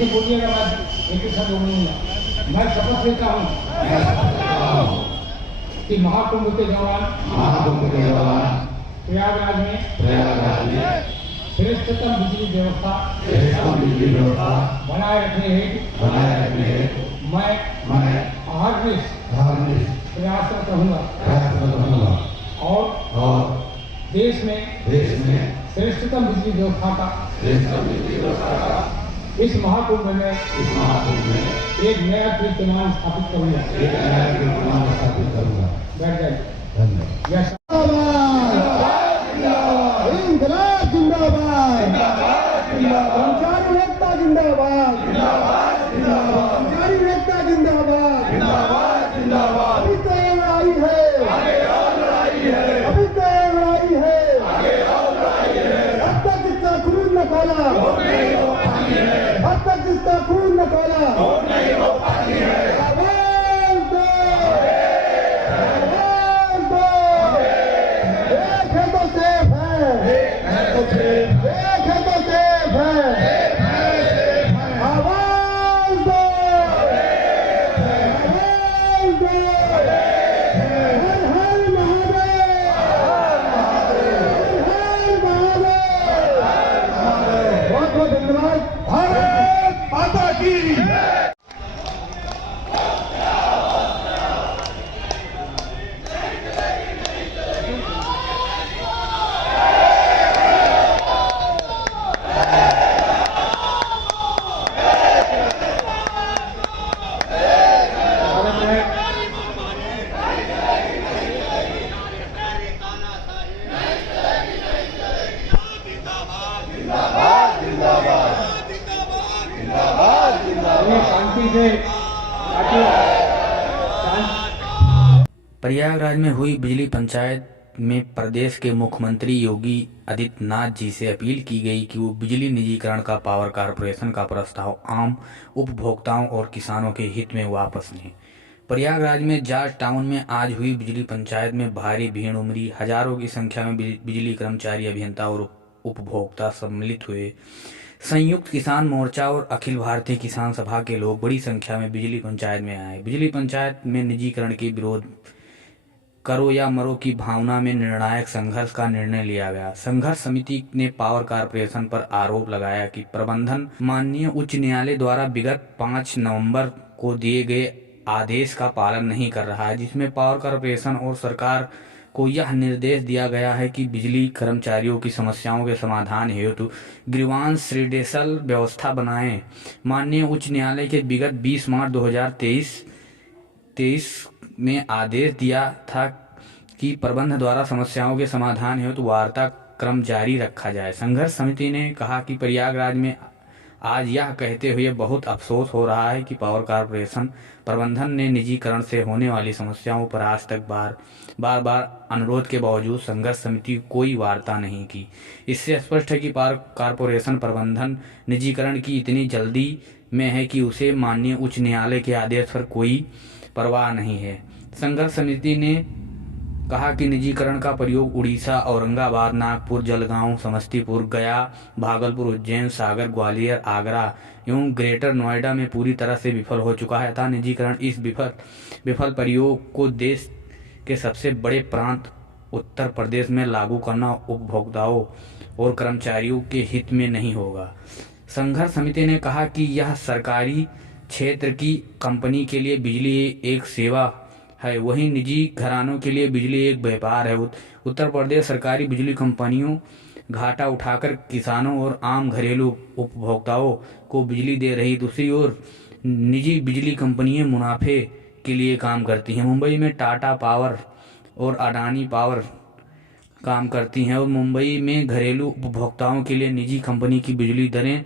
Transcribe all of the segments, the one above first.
से बोलिएगा, मैं एक साथ बोलूंगा। मैं शपथ लेता हूँ कि महाकुंभ के दौरान प्रयागराज में श्रेष्ठतम बिजली व्यवस्था बनाए रखने हेतु मैं अहर्निश प्रयासरत रहूंगा और देश में श्रेष्ठतम बिजली व्यवस्था का इस महाकुंभ में एक नया कीर्तिमान स्थापित करूंगा। बैठ जाइए। धन्यवाद। इंकलाब जिंदाबाद, कर्मचारी एकता जिंदाबाद, कर्मचारी एकता जिंदाबाद। अभी तो ये लड़ाई है, अभी तो ये लड़ाई है। अब तक जिसका खून न खोला, अब तक जिसका खून न खोला, आवाज दो, आवाज दो। एक है तो सेफ है, एक है तो सेफ है। आवाज दो, आवाज दो। हर हर महादेव, हर हर महादेव। बहुत बहुत धन्यवाद। भारत माता की। प्रयागराज में हुई बिजली पंचायत में प्रदेश के मुख्यमंत्री योगी आदित्यनाथ जी से अपील की गई कि वो बिजली निजीकरण का पावर कारपोरेशन का प्रस्ताव आम उपभोक्ताओं और किसानों के हित में वापस लें। प्रयागराज में जॉर्ज टाउन में आज हुई बिजली पंचायत में भारी भीड़ उमड़ी। हजारों की संख्या में बिजली कर्मचारी, अभियंता और उपभोक्ता सम्मिलित हुए। संयुक्त किसान मोर्चा और अखिल भारतीय किसान सभा के लोग बड़ी संख्या में बिजली पंचायत में आए। बिजली पंचायत में निजीकरण के विरोध करो या मरो की भावना में निर्णायक संघर्ष का निर्णय लिया गया। संघर्ष समिति ने पावर कारपोरेशन पर आरोप लगाया कि प्रबंधन माननीय उच्च न्यायालय द्वारा विगत 5 नवंबर को दिए गए आदेश का पालन नहीं कर रहा है, जिसमें पावर कारपोरेशन और सरकार को यह निर्देश दिया गया है कि बिजली कर्मचारियों की समस्याओं के समाधान हेतु ग्रीवांस रिड्रेसल व्यवस्था बनाएं। माननीय उच्च न्यायालय के विगत 20 मार्च 2023 में आदेश दिया था कि प्रबंधन द्वारा समस्याओं के समाधान हेतु वार्ता क्रम जारी रखा जाए। संघर्ष समिति ने कहा कि प्रयागराज में आज यह कहते हुए बहुत अफसोस हो रहा है कि पावर कारपोरेशन प्रबंधन ने निजीकरण से होने वाली समस्याओं पर आज तक बार बार अनुरोध के बावजूद संघर्ष समिति कोई वार्ता नहीं की। इससे स्पष्ट है कि पावर कारपोरेशन प्रबंधन निजीकरण की इतनी जल्दी में है कि उसे माननीय उच्च न्यायालय के आदेश पर कोई परवाह नहीं है। संघर्ष समिति ने कहा कि निजीकरण का प्रयोग उड़ीसा, औरंगाबाद, नागपुर, जलगांव, समस्तीपुर, गया, भागलपुर, उज्जैन, सागर, ग्वालियर, आगरा एवं ग्रेटर नोएडा में पूरी तरह से विफल हो चुका है तथा निजीकरण इस विफल प्रयोग को देश के सबसे बड़े प्रांत उत्तर प्रदेश में लागू करना उपभोक्ताओं और कर्मचारियों के हित में नहीं होगा। संघर्ष समिति ने कहा कि यह सरकारी क्षेत्र की कंपनी के लिए बिजली एक सेवा है, वहीं निजी घरानों के लिए बिजली एक व्यापार है। उत्तर प्रदेश सरकारी बिजली कंपनियों घाटा उठाकर किसानों और आम घरेलू उपभोक्ताओं को बिजली दे रही, दूसरी ओर निजी बिजली कंपनियां मुनाफे के लिए काम करती हैं। मुंबई में टाटा पावर और अडानी पावर काम करती हैं और मुंबई में घरेलू उपभोक्ताओं के लिए निजी कंपनी की बिजली दरें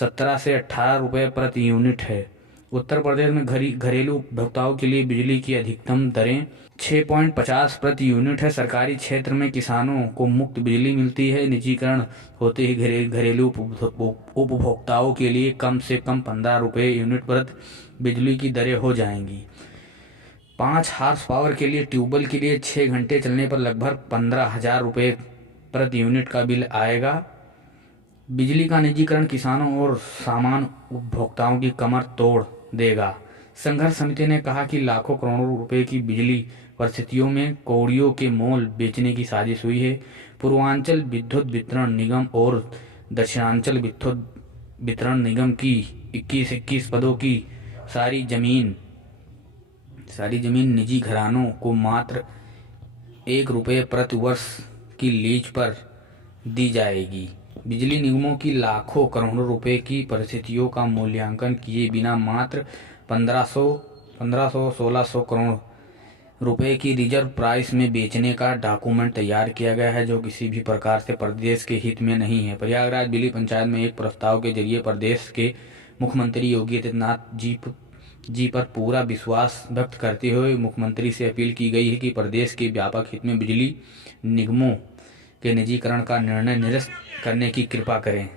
17 से 18 रुपये प्रति यूनिट है। उत्तर प्रदेश में घरेलू उपभोक्ताओं के लिए बिजली की अधिकतम दरें 6.50 प्रति यूनिट है। सरकारी क्षेत्र में किसानों को मुफ्त बिजली मिलती है। निजीकरण होते ही घरेलू उपभोक्ताओं के लिए कम से कम 15 रुपये यूनिट प्रति बिजली की दरें हो जाएंगी। 5 हार्स पावर के लिए ट्यूबवेल के लिए 6 घंटे चलने पर लगभग 15,000 रुपये प्रति यूनिट का बिल आएगा। बिजली का निजीकरण किसानों और सामान्य उपभोक्ताओं की कमर तोड़ देगा। संघर्ष समिति ने कहा कि लाखों करोड़ों रुपए की बिजली परिस्थितियों में कौड़ियों के मोल बेचने की साजिश हुई है। पूर्वांचल विद्युत वितरण निगम और दक्षिणांचल विद्युत वितरण निगम की 21 पदों की सारी जमीन निजी घरानों को मात्र ₹1 प्रति वर्ष की लीज पर दी जाएगी। बिजली निगमों की लाखों करोड़ों रुपए की परिस्थितियों का मूल्यांकन किए बिना मात्र 1500-1600 करोड़ रुपए की रिजर्व प्राइस में बेचने का डॉक्यूमेंट तैयार किया गया है, जो किसी भी प्रकार से प्रदेश के हित में नहीं है। प्रयागराज बिजली पंचायत में एक प्रस्ताव के जरिए प्रदेश के मुख्यमंत्री योगी आदित्यनाथ जी पर पूरा विश्वास व्यक्त करते हुए मुख्यमंत्री से अपील की गई है कि प्रदेश के व्यापक हित में बिजली निगमों के निजीकरण का निर्णय निरस्त करने की कृपा करें।